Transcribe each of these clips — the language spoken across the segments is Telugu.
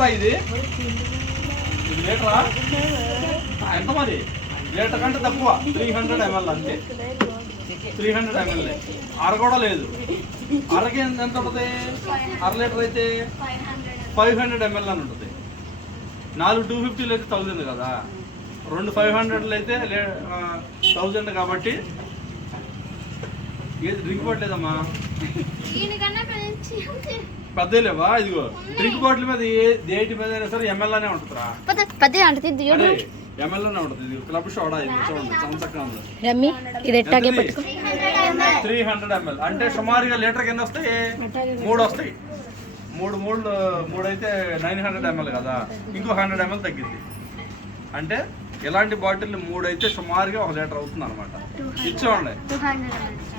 ఇది లీటరా ఎంత మరి? లీటర్ కంటే తక్కువ 300 ml అంతే. 300 ml అర కూడా లేదు. అరకి ఎంత ఉంటుంది? అర లీటర్ అయితే 500 ml అని ఉంటుంది. 4 250 అయితే 1000 కదా, 2 500 అయితే 1000 కాబట్టి ఏది డ్రింక్ పట్టలేదమ్మా. పెద్ద లేవా? ఇదిగో డ్రింక్ బాటిల్ మీద దేటి మీద అయినా సరే ఎంఎల్ అనే ఉంటుందిరా. ఎంఎల్ అనే ఉంటుంది. ఇది క్లబ్ సోడా. ఇది చూడండి చాలా చక్కగా ఉంది. 300 ml అంటే సుమారుగా లీటర్ కింద వస్తాయి 3 వస్తాయి. 3 అయితే 900 ml కదా, ఇంకో 100 ml తగ్గింది. అంటే ఇలాంటి బాటిల్ 3 అయితే సుమారుగా 1 లీటర్ అవుతుంది అనమాట. ఇచ్చోండి.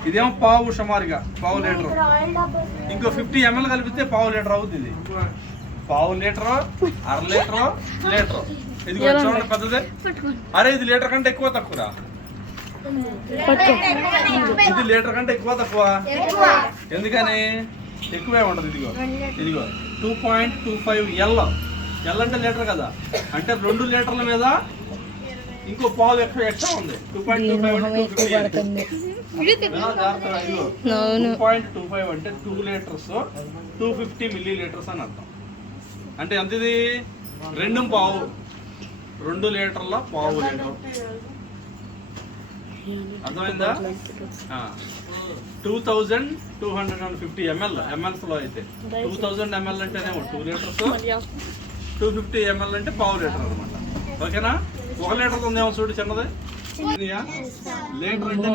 ఇదేమో పావు, సుమారుగా పావు లీటర్. ఇంకో 50 ml కలిపితే పావు లీటర్ అవుతుంది. ఇది పావు లీటర్, అర లీటర్, లీటర్. ఇది చూడండి పెద్దదే. అరే ఇది లీటర్ కంటే ఎక్కువ తక్కువరా? ఇది లీటర్ కంటే ఎక్కువ తక్కువ. ఎందుకని? ఎక్కువే ఉంటుంది. ఇదిగో 2.25 ఎల్ అంటే లీటర్ కదా, అంటే 2 లీటర్ల మీద ఇంకో పావు ఎక్స్ట్రా ఉంది. 2.25 అంటే 2 లీటర్స్ 250 ml అని అర్థం. అంటే ఎంత ఇది? 2 లీటర్ల పావు లీటర్. అర్థమైందా? 2250 ml. ఎంఎల్స్ లో అయితే 2000 ml అంటేనేమో 2 లీటర్స్, 250 ml అంటే పావు లీటర్ అనమాట. ఓకేనా? 1 లీటర్ ఉందేమో చూడు చిన్నది. లీటర్ అంటే